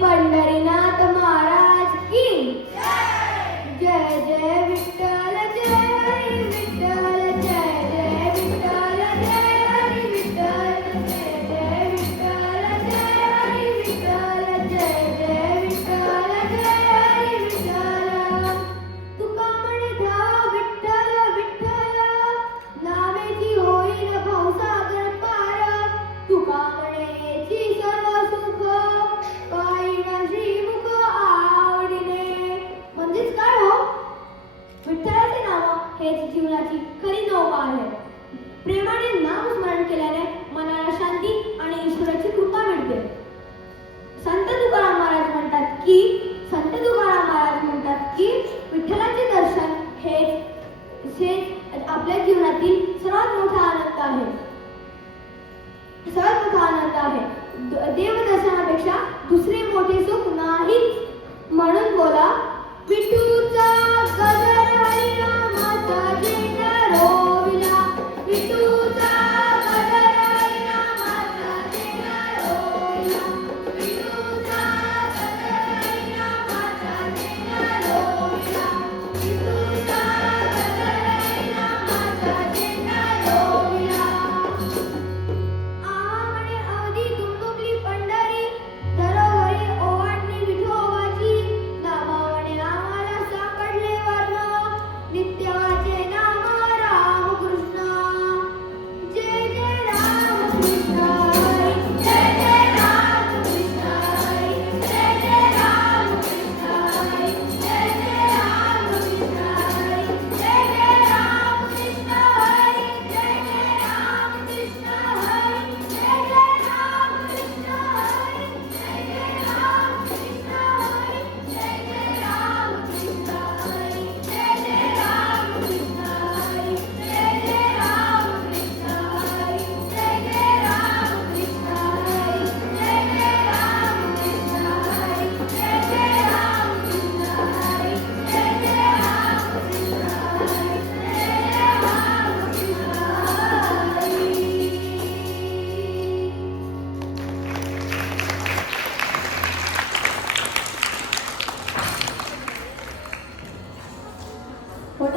पंढरीनाथ महाराज की जय जय विठ्ठल जय हरी विठ्ठल जय जय विठ्ठल जय हरी विठ्ठल जय जय विठ्ठल जय हरी विठ्ठल जय जय विठ्ठल जय हरी विठ्ठल तुका म्हणे धाव विठ्ठल विठ्ठल नावेची होईल भवसागर पार तुका म्हणेची सर्व सुख विठ्ठलाचे नाव हेच जीवनाची खरी नौका आहे. प्रेमाने नामस्मरण केल्याने मनाला शांती आणि ईश्वराची कृपा मिळते. संत तुकाराम महाराज म्हणतात की विठ्ठलाचे दर्शन हेच आपल्या जीवनातील सर्वात मोठा आनंद आहे. देवदर्शनापेक्षा दुसरे मोठे सुख नाहीच. म्हणून बोला विठू